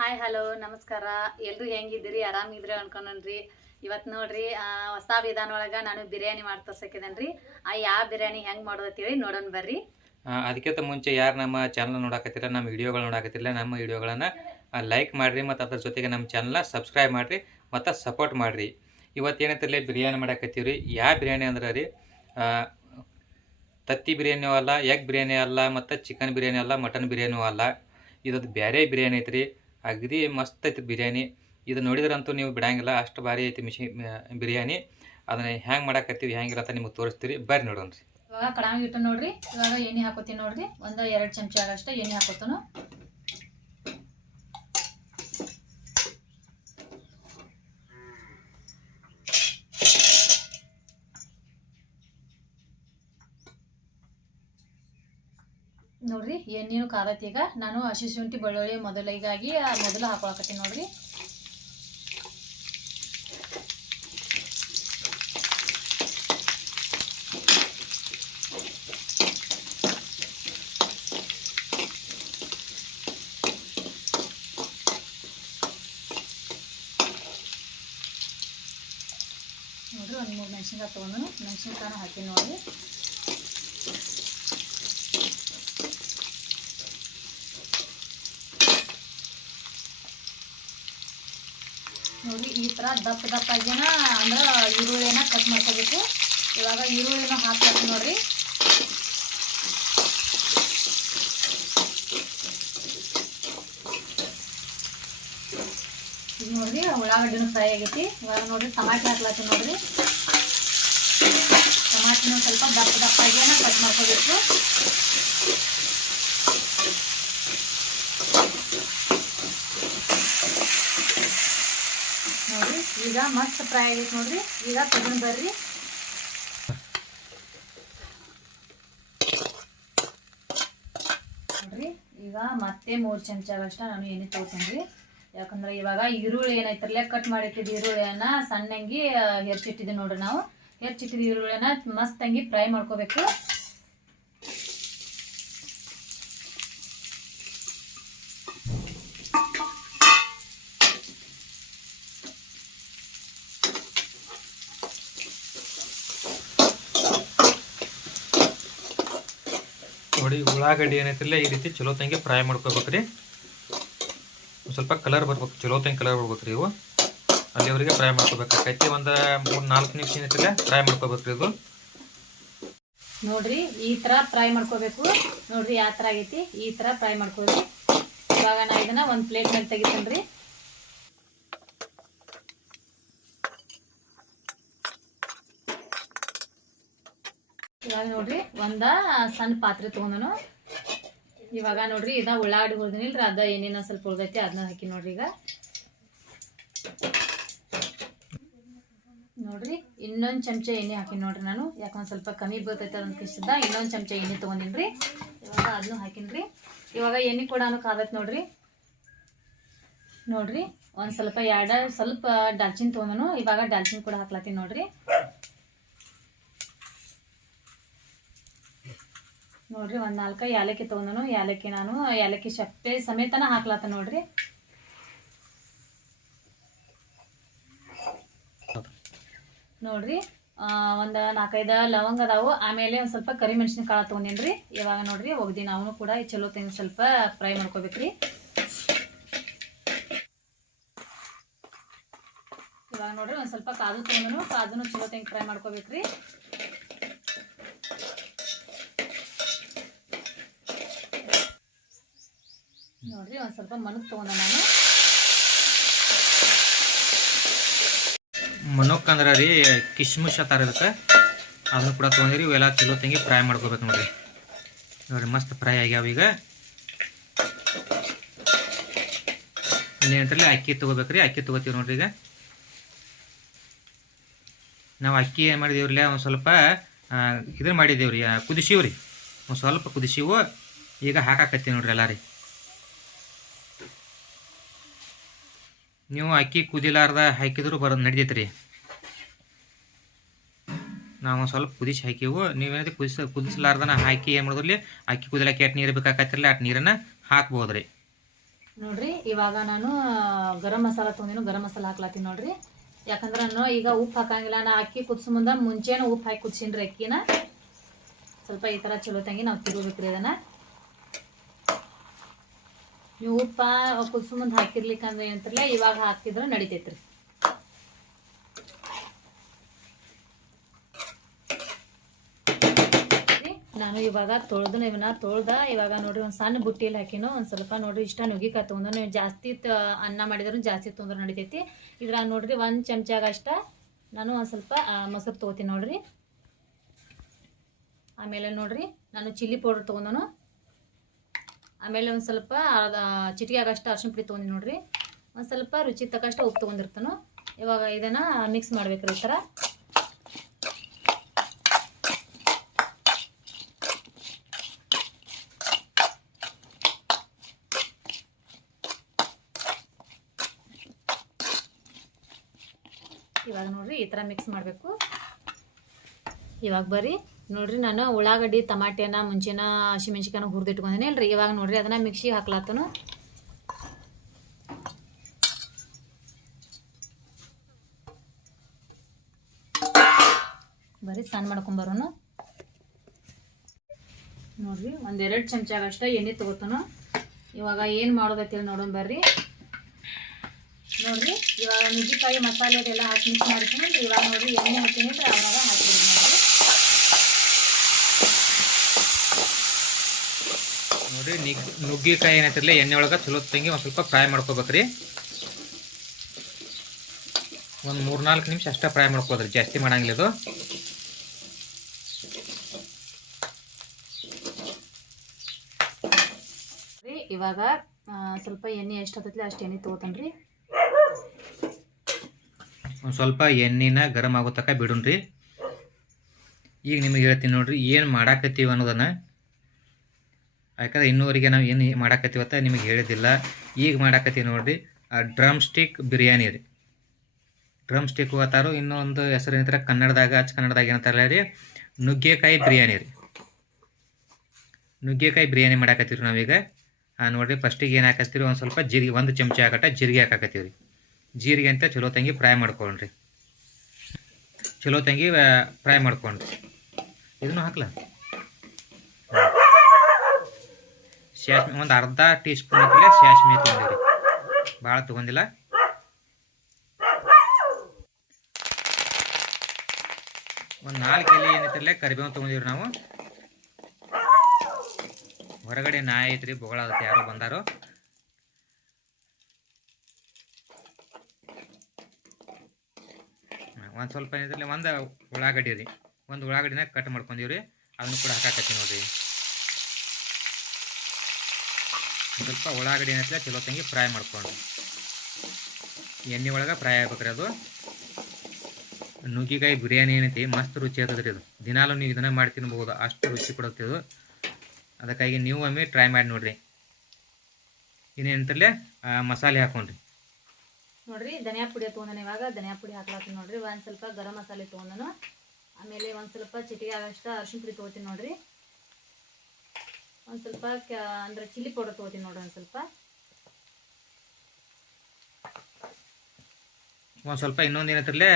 Hi hello ನಮಸ್ಕಾರ. ಎಲ್ರು ಹೆಂಗಿದ್ದೀರಿ? ಆರಾಮಿದ್ರಿ ಅನ್ಕೊಂಡ್ರಿ ಇವತ್ತು ನೋಡ್ರಿ ಹೊಸ ವಿಧಾನ ಒಳಗ ನಾನು ಬಿರಿಯಾನಿ ಮಾಡಿ ತೋರ್ಸಕಿದೇನ್ರಿ ಆ ಯಾವ ಬಿರಿಯಾನಿ ಹೆಂಗ್ ಮಾಡೋದು ಅಂತೇಳಿ ನೋಡೋಣ ಬರ್ರಿ. ಅದಕ್ಕಿಂತ ಮುಂಚೆ ಯಾರು ನಮ್ಮ ಚಾನಲ್ ನೋಡಕತ್ತಿಲ್ಲ, ನಮ್ಮ ವಿಡಿಯೋಗಳು ನೋಡಕತ್ತಿಲ್ಲ, ನಮ್ಮ ವಿಡಿಯೋಗಳನ್ನು ಲೈಕ್ ಮಾಡಿರಿ ಮತ್ತು ಅದ್ರ ಜೊತೆಗೆ ನಮ್ಮ ಚಾನಲ್ನ ಸಬ್ಸ್ಕ್ರೈಬ್ ಮಾಡಿರಿ ಮತ್ತು ಸಪೋರ್ಟ್ ಮಾಡ್ರಿ. ಇವತ್ತು ಏನೈತಿರಲಿ, ಬಿರಿಯಾನಿ ಮಾಡಕತ್ತೀವಿ ರೀ ಯಾವ ಬಿರಿಯಾನಿ ಅಂದ್ರೆ ರೀ ತತ್ತಿ ಬಿರಿಯಾನಿಯೂ ಅಲ್ಲ, ಎಗ್ ಬಿರಿಯಾನಿ ಅಲ್ಲ, ಮತ್ತು ಚಿಕನ್ ಬಿರಿಯಾನಿ ಅಲ್ಲ, ಮಟನ್ ಬಿರಿಯಾನಿ ಅಲ್ಲ, ಇದದು ಬೇರೆ ಬಿರಿಯಾನಿ ಐತ್ರಿ. ಅಗದಿ ಮಸ್ತ್ ಐತಿ ಬಿರಿಯಾನಿ. ಇದು ನೋಡಿದ್ರಂತೂ ನೀವು ಬಿಡಂಗಿಲ್ಲ, ಅಷ್ಟು ಭಾರಿ ಐತಿ ಮಿಶಿ ಬಿರಿಯಾನಿ. ಅದನ್ನ ಹೆಂಗೆ ಮಾಡಾಕತ್ತೀವಿ ಹೆಂಗಿಲ್ಲ ಅಂತ ನಿಮಗೆ ತೋರಿಸ್ತೀರಿ. ಬರ್ರಿ ನೋಡೋಣ ಇವಾಗ ಕಡಾಯಿ ಇಟ್ಟು ನೋಡ್ರಿ, ಇವಾಗ ಎಣ್ಣೆ ಹಾಕೋತೀನಿ ನೋಡ್ರಿ. ಒಂದು ಎರಡು ಚಮಚ ಆಗಷ್ಟ ಎಣ್ಣೆ ಹಾಕೋತನು. ನೋಡ್ರಿ ಕಾದತಿ ಈಗ. ನಾನು ಹಸಿ ಶುಂಠಿ ಬೆಳ್ಳುಳ್ಳಿ ಮೊದಲಿಗಾಗಿ ಮೊದಲು ಹಾಕೊಳಕತ್ತೀನಿ ನೋಡ್ರಿ. ನೋಡ್ರಿ, ಒಂದು ಮೂರು ಮೆಣಸಿನ್ಕಾಯಿ ತೊಗೊಂಡು, ಮೆಣಸಿನ್ಕಾಯನ ಹಾಕಿ ನೋಡ್ರಿ. ನೋಡಿ ಈ ಥರ ದಪ್ಪ ದಪ್ಪ ಆಗಿನ ಅಂದ್ರೆ ಈರುಳ್ಳಿನ ಕಟ್ ಮಾಡ್ಕೋಬೇಕು. ಇವಾಗ ಈರುಳ್ಳಿನ ಹಾಕ್ಬೇಕು ನೋಡ್ರಿ. ನೋಡ್ರಿ ಉಳ್ಳಾಗಡ್ಡಿನ ಫ್ರೈ ಆಗೈತಿ. ಇವಾಗ ನೋಡ್ರಿ ಟಮಾಟೆ ಹಾಕ್ಲಾತಿ ನೋಡ್ರಿ. ಟಮಾಟಿನೂ ಸ್ವಲ್ಪ ದಪ್ಪ ದಪ್ಪ ಆಗಿನ ಕಟ್ ಮಾಡ್ಕೋಬೇಕು. ನೋಡ್ರಿ. ಈಗ ಮಸ್ತ್ ಫ್ರೈ ಆಗೈತೆ ನೋಡ್ರಿ. ಈಗ ತಗೊಂಡ್ ಬರ್ರಿ. ನೋಡ್ರಿ, ಈಗ ಮತ್ತೆ ಮೂರು ಚಮಚಗಳಷ್ಟ ನಾನು ಎಣ್ಣೆ ತಗೋತೀನಿ. ಯಾಕಂದ್ರೆ ಇವಾಗ ಈರುಳ್ಳಿ ಏನೈತ್ರಲ್ಲ ಕಟ್ ಮಾಡಿಟ್ಟಿದ್ದು ಈರುಳ್ಳಿಯನ್ನ ಸಣ್ಣಂಗಿ ಹೆಚ್ಚಿಟ್ಟಿದ್ವಿ ನೋಡ್ರಿ ನಾವು. ಹೆಚ್ಚಿಟ್ಟಿದ್ದು ಮಸ್ತ್ ಮಸ್ತಂಗಿ ಫ್ರೈ ಮಾಡ್ಕೋಬೇಕು. ನೋಡಿ, ಉಳ್ಳಾಗಡ್ಡಿ ಏನೈತಿಲ್ಲ ಈ ರೀತಿ ಚಲೋ ತಂಗಿ ಫ್ರೈ ಮಾಡ್ಕೋಬೇಕ್ರಿ. ಸ್ವಲ್ಪ ಕಲರ್ ಬರ್ಬೇಕು, ಚಲೋ ತಂಗಿ ಕಲರ್ ಬರ್ಬೇಕ್ರಿ ಇವು. ಅಲ್ಲಿವರೆಗೆ ಫ್ರೈ ಮಾಡ್ಕೋಬೇಕಾಕೈತಿ ಒಂದು ಮೂರು ನಾಲ್ಕು ನಿಮಿಷ ಏನೈತಿಲ್ಲ ಫ್ರೈ ಮಾಡ್ಕೋಬೇಕ್ರಿ ಇದು. ನೋಡ್ರಿ, ಈ ತರ ಫ್ರೈ ಮಾಡ್ಕೋಬೇಕು. ನೋಡ್ರಿ, ಯಾವ ತರ ಆಗೈತಿ? ಈ ತರ ಫ್ರೈ ಮಾಡ್ಕೊಳ್ರಿ. ಇವಾಗ ನಾ ಇದನ್ನ ಒಂದ್ ಪ್ಲೇಟ್ ಮೇಲೆ ತೆಗಿತೇನ್ರಿ. ಇವಾಗ ನೋಡ್ರಿ, ಒಂದ ಸಣ್ಣ ಪಾತ್ರೆ ತಗೊಂಡನು. ಇವಾಗ ನೋಡ್ರಿ, ಇದ ಉಳ್ಳಾಗಡ್ಡಿ ಹುರಿದಿನಿಲ್ರಿ ಅದ ಏನೇನೋ ಸ್ವಲ್ಪ ಉಳ್ದೈತಿ ಅದನ್ನ ಹಾಕಿ ನೋಡ್ರಿ ಈಗ. ನೋಡ್ರಿ, ಇನ್ನೊಂದು ಚಮಚ ಎಣ್ಣೆ ಹಾಕಿ ನೋಡ್ರಿ ನಾನು. ಯಾಕಂದ್ರೆ ಸ್ವಲ್ಪ ಕಮ್ಮಿ ಬರ್ತೈತೆ ಅಂತ ಇಷ್ಟದ ಇನ್ನೊಂದು ಚಮಚ ಎಣ್ಣೆ ತೊಗೊಂಡಿನ್ರಿ. ಇವಾಗ ಅದನ್ನು ಹಾಕಿನ್ರಿ. ಇವಾಗ ಎಣ್ಣೆ ಕೂಡ ಕಾದತ್ ನೋಡ್ರಿ. ನೋಡ್ರಿ, ಒಂದು ಸ್ವಲ್ಪ ಎರಡು ಸ್ವಲ್ಪ ಡಾಲ್ಚಿನ್ ತಗೊಂಡನು. ಇವಾಗ ಡಾಲ್ಚಿನ್ ಕೂಡ ಹಾಕ್ಲತ್ತೀನಿ ನೋಡ್ರಿ. ನೋಡ್ರಿ, ಒಂದು ನಾಲ್ಕು ಏಲಕ್ಕಿ ತಗೊಂಡನು. ಯಾಲಕ್ಕಿ ನಾನು, ಯಾಲಕ್ಕಿ ಸಪ್ಪೆ ಸಮೇತನ ಹಾಕ್ಲತ್ತ ನೋಡ್ರಿ. ನೋಡ್ರಿ ಒಂದು ನಾಲ್ಕೈದು ಲವಂಗ ಅದಾವು. ಆಮೇಲೆ ಒಂದು ಸ್ವಲ್ಪ ಕರಿಮೆಣಸಿನಕಾಳು ರೀ ಇವಾಗ ನೋಡ್ರಿ ಒಗ್ದಿ ನಾವು ಕೂಡ ಚಲೋ ತೆಂಗ್ ಸ್ವಲ್ಪ ಫ್ರೈ ಮಾಡ್ಕೋಬೇಕ್ರಿ. ಇವಾಗ ನೋಡ್ರಿ, ಒಂದು ಸ್ವಲ್ಪ ಕಾದು ತೊಗೊಂಡನು. ಕಾದನು ಚಲೋ ತೆಂಗ್ ಫ್ರೈ ಮಾಡ್ಕೋಬೇಕ್ರಿ. ನೋಡ್ರಿ, ಒಂದು ಸ್ವಲ್ಪ ಮನಕ್ ತಗೊಂಡ ನಾನು. ಮನೋಕ್ ಅಂದ್ರ ರೀ, ಕಿಶ್ಮಿಶ್ ಅತಾರ ಅದಕ್ಕೆ ಅದನ್ನು ಕೂಡ ತೊಗೊಂಡಿರಿ ಇವೆಲ್ಲ ಚಲೋ ತಂಗಿ ಫ್ರೈ ಮಾಡ್ಕೋಬೇಕು ನೋಡ್ರಿ. ನೋಡ್ರಿ, ಮಸ್ತ್ ಫ್ರೈ ಆಗ್ಯಾವ ಈಗ. ಇನ್ನೇನಂತಲ್ಲಿ ಅಕ್ಕಿ ತಗೋಬೇಕ್ರಿ ಅಕ್ಕಿ ತಗೋತೀವಿ ನೋಡ್ರಿ ಈಗ. ನಾವು ಅಕ್ಕಿ ಏನು ಮಾಡಿದೇವ್ರಲ್ಲ ಒಂದು ಸ್ವಲ್ಪ ಇದನ್ನ ಮಾಡಿದೇವ್ರಿ ಕುದಿಸೀವ್ರಿ ಒಂದು ಸ್ವಲ್ಪ ಕುದಿಸೀವು ಈಗ ಹಾಕಾಕತ್ತೀವಿ ನೋಡ್ರಿ ಎಲ್ಲ ರೀ ನೀವು ಅಕ್ಕಿ ಕುದಿಲಾರ್ದ ಹಾಕಿದ್ರು ಬರೋದು ನಡಿತೈತ್ರಿ ನಾವು ಸ್ವಲ್ಪ ಕುದಿಸಿ ಹಾಕಿವು. ನೀವೇನಾದ್ರೆ ಕುದಿಸ, ಕುದಿಸಲಾರ್ದನ ಹಾಕಿ ಏನು ಮಾಡಿದ್ರಲ್ಲಿ, ಅಕ್ಕಿ ಕುದಿಲಕ್ಕೆ ಎಷ್ಟು ನೀರು ಬೇಕಾಕತ್ತಿರಲ್ಲ ಅಷ್ಟು ನೀರನ್ನು ಹಾಕ್ಬೋದ್ರಿ. ನೋಡ್ರಿ, ಇವಾಗ ನಾನು ಗರಂ ಮಸಾಲ ತೊಗೊಂಡಿನ ಗರಂ ಮಸಾಲ ಹಾಕ್ಲತ್ತೀನಿ ನೋಡ್ರಿ. ಯಾಕಂದ್ರೆ ನಾನು ಈಗ ಉಪ್ಪು ಹಾಕಂಗಿಲ್ಲ. ನಾ ಅಕ್ಕಿ ಕುದಿಸೋ ಮುಂದೆ ಮುಂಚೆನೇ ಉಪ್ಪು ಹಾಕಿ ಕುದಿಸಿನ್ರಿ ಅಕ್ಕಿನ. ಸ್ವಲ್ಪ ಈ ಥರ ಚಲೋ ತಂಗಿ ನಾವು ತಿರುಗಬೇಕ್ರಿ ಅದನ್ನು. ನೀವು ಉಪ್ಪ ಕುಸುಮಂದು ಮುಂದೆ ಹಾಕಿರ್ಲಿಕ್ಕಂದ್ರೆ ಏನಂತಿರಲ್ಲ, ಇವಾಗ ಹಾಕಿದ್ರೆ ನಡಿತೈತ್ರಿ. ನಾನು ಇವಾಗ ತೊಳ್ದು ಇವನ್ನ ತೊಳ್ದ, ಇವಾಗ ನೋಡ್ರಿ ಒಂದು ಸಣ್ಣ ಬುಟ್ಟಿಯಲ್ಲಿ ಹಾಕಿನೋ, ಒಂದು ಸ್ವಲ್ಪ ನೋಡ್ರಿ ಇಷ್ಟ ನುಗ್ಗಿಕಾಯಿ ತೊಗೊಂಡು ನೀವು ಜಾಸ್ತಿ ಅನ್ನ ಮಾಡಿದ್ರು ಜಾಸ್ತಿ ತೊಂದ್ರೆ ನಡಿತೈತಿ. ಇದ್ರಾಗ ನೋಡ್ರಿ ಒಂದು ಚಮಚಾಗ ಅಷ್ಟ ನಾನು ಒಂದು ಸ್ವಲ್ಪ ಮೊಸರು ತೊಗೋತೀನಿ ನೋಡ್ರಿ. ಆಮೇಲೆ ನೋಡ್ರಿ, ನಾನು ಚಿಲ್ಲಿ ಪೌಡರ್ ತೊಗೊಂಡನು. ಆಮೇಲೆ ಒಂದು ಸ್ವಲ್ಪ ಅರ್ಧ ಚಿಟಿಕೆ ಆಗಷ್ಟು ಅರ್ಶಿನ ಪುಡಿ ತೊಗೊಂಡಿ ನೋಡ್ರಿ. ಒಂದು ಸ್ವಲ್ಪ ರುಚಿ ತಕ್ಕಷ್ಟು ಉಪ್ಪು ತೊಗೊಂಡಿರ್ತಾನು. ಇವಾಗ ಇದನ್ನು ಮಿಕ್ಸ್ ಮಾಡ್ಬೇಕ್ರಿ ಈ ಥರ ಇವಾಗ ನೋಡ್ರಿ ಈ ಥರ ಮಿಕ್ಸ್ ಮಾಡಬೇಕು. ಇವಾಗ ಬರ್ರಿ. ನೋಡ್ರಿ ನಾನು ಉಳ್ಳಾಗಡ್ಡಿ ಟಮಾಟೆನ ಮುಂಚೆನ ಹಸಿಮೆಣ್ಸಿಕಾನ ಹುರಿದಿಟ್ಕೊಂಡಿನಿ ಅಲ್ರಿ. ಇವಾಗ ನೋಡ್ರಿ ಅದನ್ನ ಮಿಕ್ಸಿ ಹಾಕ್ಲಾತನು. ಬರೀ ಸಣ್ಣ ಮಾಡ್ಕೊಂಬರೋನು ನೋಡ್ರಿ, ಒಂದೆರಡು ಚಮಚಾಗಷ್ಟ ಎಣ್ಣೆ ತಗೋತನು. ಇವಾಗ ಏನು ಮಾಡೋದೈತಿಲ್ಲ ನೋಡೋಣ ಬರ್ರಿ. ನೋಡ್ರಿ, ಇವಾಗ ನುಗ್ಗಿಕಾಯಿ, ಮಸಾಲೆ ಅದೆಲ್ಲ ಹಾಕಿ ಮಿಕ್ಸ್ ಮಾಡ್ತೀನಿ. ಇವಾಗ ನೋಡ್ರಿ ಎಣ್ಣೆ ಹಾಕ್ತೀನಿ ಅಂದ್ರೆ ಅವಾಗ ಹಾಕ್ಬಿಡಿ ನೋಡ್ರಿ ನಿಗ್ ನುಗ್ಗಿಕಾಯಿ ಏನೈತಿರಲಿ ಎಣ್ಣೆ ಒಳಗೆ ಚಲೋ ತಂಗಿ ಒಂದು ಸ್ವಲ್ಪ ಫ್ರೈ ಮಾಡ್ಕೋಬೇಕ್ರಿ. ಒಂದು ಮೂರ್ನಾಲ್ಕು ನಿಮಿಷ ಅಷ್ಟೇ ಫ್ರೈ ಮಾಡ್ಕೋದ್ರಿ ಜಾಸ್ತಿ ಮಾಡಂಗಿಲ್ಲ ಇದು. ಇವಾಗ ಸ್ವಲ್ಪ ಎಣ್ಣೆ ಎಷ್ಟು ಹತ್ತತ್ಲೆ ಅಷ್ಟು ಎಣ್ಣೆ ತೊಗೋತಾನ್ರಿ ಒಂದು ಸ್ವಲ್ಪ ಎಣ್ಣೆನ ಗರಮ್ ಆಗೋ ತನಕ ಬಿಡುನ್ರಿ ಈಗ ನಿಮಗೆ ಹೇಳ್ತೀನಿ ನೋಡ್ರಿ ಏನು ಮಾಡಾಕತ್ತೀವಿ ಅನ್ನೋದನ್ನ ಯಾಕಂದ್ರೆ ಇನ್ನೂವರೆಗೆ ನಾವು ಏನು ಮಾಡಾಕತ್ತೀವತ್ತ ನಿಮಗೆ ಹೇಳಿದಿಲ್ಲ ಈಗ ಮಾಡಾಕತ್ತೀವಿ ನೋಡ್ರಿ. ಡ್ರಮ್ ಸ್ಟಿಕ್ ಬಿರಿಯಾನಿ ರೀ. ಡ್ರಮ್ ಸ್ಟಿಕ್ ಅತ್ತಾರು ಇನ್ನೊಂದು ಹೆಸರು ಏನಂತಾರೆ? ಕನ್ನಡದಾಗ ಅಚ್ಚ ಕನ್ನಡದಾಗ ಏನಂತಾರಲ್ಲ ರೀ. ನುಗ್ಗೆಕಾಯಿ ಬಿರಿಯಾನಿ ರೀ. ನುಗ್ಗೆಕಾಯಿ ಬಿರಿಯಾನಿ ಮಾಡಾಕತ್ತೀವಿ ನಾವೀಗ ಆ, ನೋಡ್ರಿ ಫಸ್ಟಿಗೆ ಏನು ಹಾಕತ್ತೀರಿ ಒಂದು ಸ್ವಲ್ಪ ಜೀರಿಗೆ ಒಂದು ಚಮಚ ಹಾಕಟ್ಟ ಜೀರಿಗೆ ಹಾಕಾಕತ್ತೀವಿ ರೀ ಜೀರಿಗೆ ಅಂತ ಚಲೋ ತಂಗಿ ಫ್ರೈ ಮಾಡ್ಕೊಳ್ರಿ. ಚಲೋ ತಂಗಿ ಫ್ರೈ ಮಾಡ್ಕೊಂಡ್ರಿ ಇದನ್ನು ಹಾಕ್ಲ? ಸ್ಯಾಸ್ಮಿ ಒಂದು ಅರ್ಧ ಟೀ ಸ್ಪೂನ್ ಹಾಕಲೆ ಸ್ಯಾಸ್ಮಿ ತೊಗೊಂಡಿವ್ರಿ ಭಾಳ ತೊಗೊಂಡಿಲ್ಲ. ಒಂದು ನಾಲ್ಕು ಎಲೆ ಏನೈತಿರಲ್ಲ ಕರಿಬೇವು ತೊಗೊಂಡಿವ್ರಿ ನಾವು. ಹೊರಗಡೆ ನಾಯಿ ಐತ್ರಿ ಬೊಗಳಾದತ್ತೆ ಯಾರೋ ಬಂದಾರೋ. ಒಂದು ಸ್ವಲ್ಪ ಏನಿದ್ರಲ್ಲಿ ಒಂದು ಉಳ್ಳಾಗಡ್ಡಿ ರೀ. ಒಂದು ಉಳ್ಳಾಗಡ್ಡಿನ ಕಟ್ ಮಾಡ್ಕೊಂಡಿವ್ರಿ. ಅದನ್ನು ಕೂಡ ಹಾಕಾಕತ್ತೀವಿ ನೋಡ್ರಿ ಒಂದ್ ಸ್ವಲ್ಪ ಉಳ್ಳಾಗಡ್ಡಿ ಏನೈತಿಲ್ಲ ಚಲೋ ತಂಗಿ ಫ್ರೈ ಮಾಡ್ಕೊಂಡು ಎಣ್ಣೆ ಒಳಗೆ ಫ್ರೈ ಆಗ್ಬೇಕ್ರಿ ಅದು. ನುಗ್ಗಿಕಾಯಿ ಬಿರಿಯಾನಿ ಏನೈತಿ? ಮಸ್ತ್ ರುಚಿ ಆಗ್ತದೆ ರೀ ಅದು ದಿನಾಲು ನೀವು ಇದನ್ನ ಮಾಡಿ ತಿನ್ಬೋದು ಅಷ್ಟು ರುಚಿ ಕೊಡುತ್ತೆ ಇದು. ಅದಕ್ಕಾಗಿ ನೀವು ಒಮ್ಮೆ ಟ್ರೈ ಮಾಡಿ ನೋಡ್ರಿ. ಇನ್ನೇನಂತರ್ಲೆ? ಮಸಾಲೆ ಹಾಕೊಂಡ್ರಿ. ನೋಡ್ರಿ, ಧನಿಯಾ ಪುಡಿ ತೊಗೊಂಡನ ಇವಾಗ. ಧನಿಯಾ ಪುಡಿ ಹಾಕ್ಲಾತೀನಿ ನೋಡ್ರಿ. ಒಂದು ಸ್ವಲ್ಪ ಗರಂ ಮಸಾಲೆ ತೊಗೊಂಡನು. ಆಮೇಲೆ ಒಂದು ಸ್ವಲ್ಪ ಚಿಟಿಗೆ ಆಗಷ್ಟ ಅರ್ಶಿನ ಪುಡಿ ತೊಗೋತೀನಿ ನೋಡ್ರಿ. ಒಂದು ಸ್ವಲ್ಪ ಅಂದ್ರೆ ಚಿಲ್ಲಿ ಪೌಡರ್ ತೊಗೋತೀನಿ ನೋಡ್ರಿ ಒಂದು ಸ್ವಲ್ಪ. ಒಂದು ಸ್ವಲ್ಪ ಇನ್ನೊಂದು ಏನಂತಿರ್ಲೆ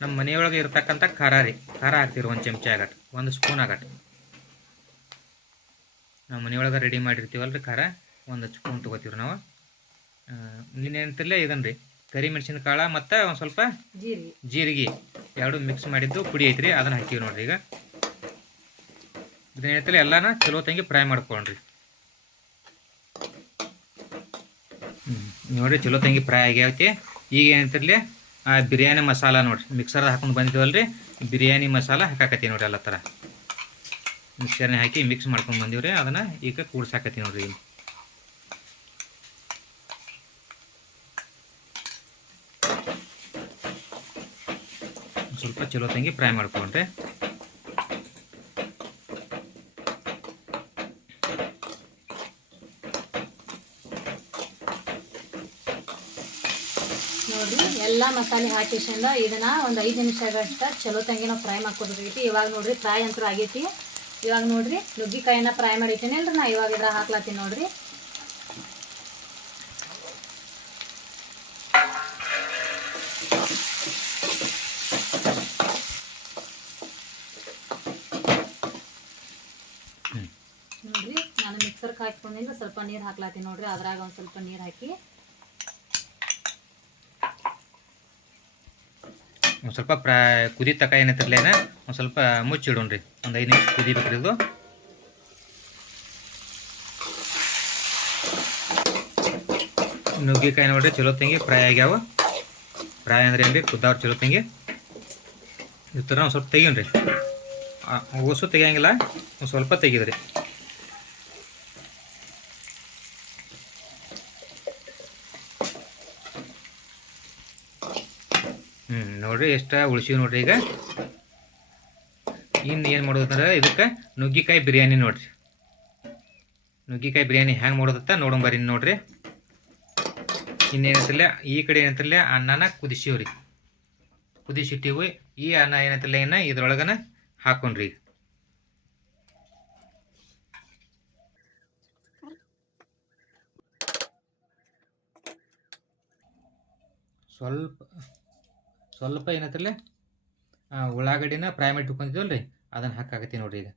ನಮ್ಮ ಮನೆಯೊಳಗೆ ಇರ್ತಕ್ಕಂಥ ಖಾರ ರೀ. ಖಾರ ಹಾಕ್ತಿರಿ ಒಂದು ಚಮಚ ಆಗಟ್ ಒಂದು ಸ್ಪೂನ್ ಆಗಟ್. ನಾವು ಮನೆಯೊಳಗೆ ರೆಡಿ ಮಾಡಿರ್ತೀವಲ್ರಿ ಖಾರ ಒಂದು ಸ್ಪೂನ್ ತೊಗೋತೀವಿ ನಾವು. ಇನ್ನೇನಂತಿರಲೇ ಇದನ್ನ ರೀ ಕರಿ ಮೆಣಸಿನಕಾಳ ಮತ್ತು ಒಂದು ಸ್ವಲ್ಪ ಜೀರಿಗೆ. ಜೀರಿಗೆ. ಎರಡು ಮಿಕ್ಸ್ ಮಾಡಿದ್ದು ಪುಡಿ ಐತ್ರಿ ಅದನ್ನ ಹಾಕ್ತೀವಿ ನೋಡ್ರಿ ಈಗ. ಇದನ್ನೇನೈತಲ್ಲ ಎಲ್ಲಾನ ಚಲೋ ತಂಗಿ ಫ್ರೈ ಮಾಡ್ಕೊಳ್ರಿ. ನೋಡಿರಿ, ಚಲೋ ತಂಗಿ ಫ್ರೈ ಆಗ್ಯಾವತಿ. ಈಗ ಏನಂತಿರ್ಲಿ, ಆ ಬಿರಿಯಾನಿ ಮಸಾಲ ನೋಡ್ರಿ ಮಿಕ್ಸರ್ ಹಾಕೊಂಡು ಬಂದಿದ್ದೀವಲ್ರಿ ಬಿರಿಯಾನಿ ಮಸಾಲ ಹಾಕಾಕತ್ತೀವಿ ನೋಡ್ರಿ ಎಲ್ಲ ಥರ ಮಿಕ್ಸರ್ನ ಹಾಕಿ ಮಿಕ್ಸ್ ಮಾಡ್ಕೊಂಡು ಬಂದಿವ್ರಿ, ಅದನ್ನು ಈಗ ಕೂಡ್ಸಾಕತ್ತೀವಿ ನೋಡಿರಿ ಸ್ವಲ್ಪ ಚಲೋ ತಂಗಿ ಫ್ರೈ ಮಾಡ್ಕೊಂಡ್ರಿ ನೋಡಿ, ಎಲ್ಲ ಮಸಾಲೆ ಹಾಕಿಸಿಂದ ಇದನ್ನ ಒಂದು ಐದು ನಿಮಿಷಗಷ್ಟ ಚಲೋ ತಂಗಿ ನಾವು ಫ್ರೈ ಮಾಡ್ಕೊಡ್ಬೇಕೈತಿ ಇವಾಗ ನೋಡ್ರಿ ಫ್ರೈ ಅಂತೂ ಆಗೈತಿ. ಇವಾಗ ನೋಡ್ರಿ ನುಗ್ಗಿಕಾಯಿನ ಫ್ರೈ ಮಾಡಿದ್ದೀನಿ ಅಲ್ರಿ ನಾ ಇವಾಗ ಇದ್ರ ಹಾಕ್ಲಾತೀನಿ ನೋಡ್ರಿ. ನೋಡ್ರಿ, ನಾನು ಮಿಕ್ಸರ್ಗೆ ಹಾಕ್ಕೊಂಡಿಂದ ಸ್ವಲ್ಪ ನೀರು ಹಾಕ್ಲಾತೀನಿ ನೋಡ್ರಿ. ಅದ್ರಾಗ ಒಂದು ಸ್ವಲ್ಪ ನೀರು ಹಾಕಿ. ಒಂದು ಸ್ವಲ್ಪ ಪ್ರಾ ಕುದಿ ತಕ ಏನೈತಿರ್ಲೇನ ಒಂದು ಸ್ವಲ್ಪ ಮುಚ್ಚಿಡೋಣ್ರಿ ಒಂದು ಐದು ನಿಮಿಷ ಕುದಿಬೇಕ್ರಿ ಇದು ನುಗ್ಗಿಕಾಯಿ ನೋಡ್ರಿ, ಚಲೋ ತಂಗಿ ಫ್ರೈ ಆಗ್ಯಾವ. ಫ್ರೈ ಅಂದ್ರೆ ರೀ ಕುದ್ದಾವ್ರು ಚಲೋ ತಂಗಿ. ಈ ಥರ ಒಂದು ಸ್ವಲ್ಪ ತೆಗಿಯೋಣ್ರಿ ಓಸು ತೆಗಿಯಂಗಿಲ್ಲ. ಒಂದು ಸ್ವಲ್ಪ ತೆಗಿದ್ರಿ. ನೋಡ್ರಿ, ಎಷ್ಟು ಉಳಿಸಿವಿ ನೋಡ್ರಿ ಈಗ. ಇನ್ನು ಏನು ಮಾಡೋದಂದ್ರೆ ಇದಕ್ಕೆ ನುಗ್ಗಿಕಾಯಿ ಬಿರಿಯಾನಿ ನೋಡ್ರಿ. ನುಗ್ಗಿಕಾಯಿ ಬಿರಿಯಾನಿ ಹೆಂಗೆ ಮಾಡೋದತ್ತ ನೋಡೋಣ ಬರ್ರಿ ನೋಡ್ರಿ. ಇನ್ನೇನಂತಿಲ್ಲ ಈ ಕಡೆ ಏನಂತಿಲ್ಲ ಅನ್ನನ ಕುದಿಸಿವ್ರಿ ಕುದಿಸಿಟ್ಟಿವಿ, ಈ ಅನ್ನ ಏನಂತಿಲ್ಲ ಏನ ಇದ್ರೊಳಗನ ಹಾಕೊಂಡ್ರಿ ಸ್ವಲ್ಪ ಸ್ವಲ್ಪ ಏನತ್ತಲ್ಲೇ ಉಳ್ಳಾಗಡ್ಡಿನ ಫ್ರೈ ಮಾಡಿ ಇಟ್ಕೊಂಡಿದ್ದೀವಲ್ಲ ರೀ ಅದನ್ನು ಹಾಕಾಕತ್ತೀನಿ ನೋಡಿರಿ ಈಗ.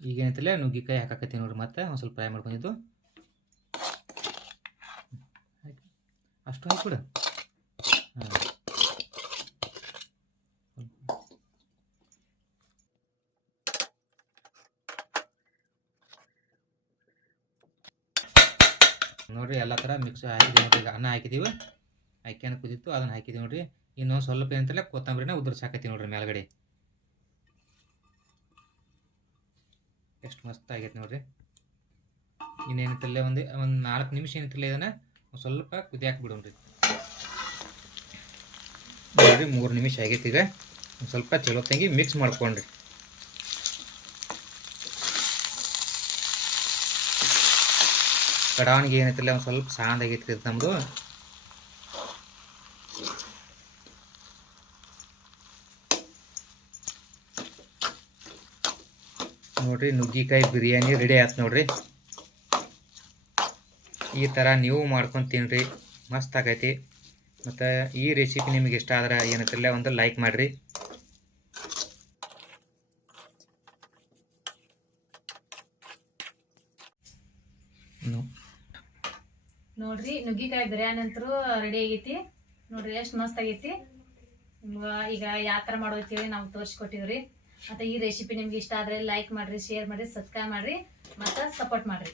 ಈಗ ಏನತ್ತಲ್ಲೇ ನುಗ್ಗಿಕಾಯಿ ಹಾಕಾಕತ್ತೀನಿ ನೋಡ್ರಿ ಮತ್ತೆ. ಒಂದು ಸ್ವಲ್ಪ ಫ್ರೈ ಮಾಡ್ಕೊಂಡಿದ್ದು. ಅಷ್ಟು ಹಾಕಿ ಹಾಂ. ನೋಡ್ರಿ, ಎಲ್ಲ ಥರ ಮಿಕ್ಸ್ ಹಾಕಿದ್ದೀವಿ ನೋಡ್ರಿ. ಈಗ ಅನ್ನ ಹಾಕಿದ್ದೀವಿ ಅಕ್ಕಿಯನ್ನು ಕುದಿತ್ತು, ಅದನ್ನು ಹಾಕಿದ್ದೀವಿ ನೋಡ್ರಿ. ಇನ್ನೊಂದು ಸ್ವಲ್ಪ ಏನಂತಲ್ಲ ಕೊತ್ತಂಬರಿನ ಉದುರ್ಸಿ ಹಾಕತ್ತೀವಿ ನೋಡ್ರಿ ಮೇಲ್ಗಡೆ. ಎಷ್ಟು ಮಸ್ತ್ ಆಗೈತೆ ನೋಡ್ರಿ. ಇನ್ನೇನಿತ್ತಲ್ಲೇ ಒಂದು ಒಂದು ನಾಲ್ಕು ನಿಮಿಷ ಏನಂತಿಲ್ಲ ಇದನ್ನು, ಒಂದು ಸ್ವಲ್ಪ ಕುದಿ ಬಿಡೋಣ್ರಿ. ನೋಡ್ರಿ, ಮೂರು ನಿಮಿಷ ಆಗೈತೆ ಈಗ. ಒಂದು ಸ್ವಲ್ಪ ಚಲೋ ತಂಗಿ ಮಿಕ್ಸ್ ಮಾಡ್ಕೊಂಡ್ರಿ. ಕಡಾವಣಿಗೆ ಏನೈತಿಲ್ಲ ಒಂದು ಸ್ವಲ್ಪ ಸಾಂದ್ ಆಗೈತ್ರಿ ಇದು ನಮ್ಮದು ನೋಡ್ರಿ, ನುಗ್ಗಿಕಾಯಿ ಬಿರಿಯಾನಿ ರೆಡಿ ಆಯ್ತು ನೋಡ್ರಿ. ಈ ಥರ ನೀವು ಮಾಡ್ಕೊಂಡು ತಿನ್ನಿರಿ ಮಸ್ತ್ ಆಗೈತಿ. ಮತ್ತು ಈ ರೆಸಿಪಿ ನಿಮಗೆ ಇಷ್ಟ ಆದ್ರೆ ಏನಂತಿಲ್ಲ ಒಂದು ಲೈಕ್ ಮಾಡಿರಿ. ನೋಡ್ರಿ, ನುಗ್ಗಿಕಾಯಿ ಬಿರಿಯಾನಿ ಅಂತೂ ರೆಡಿ ಆಗೈತಿ. ನೋಡ್ರಿ, ಎಷ್ಟು ಮಸ್ತ್ ಆಗೈತಿ. ಈಗ ಯಾವ ಥರ ಮಾಡೋದಕ್ಕೆ ನಾವು ತೋರಿಸ್ಕೊಟ್ಟಿವ್ರಿ. ಮತ್ತು ಈ ರೆಸಿಪಿ ನಿಮ್ಗೆ ಇಷ್ಟ ಆದರೆ ಲೈಕ್ ಮಾಡಿರಿ ಶೇರ್ ಮಾಡಿರಿ ಸಬ್ಸ್ಕ್ರೈಬ್ ಮಾಡಿರಿ, ಮತ್ತು ಸಪೋರ್ಟ್ ಮಾಡಿರಿ.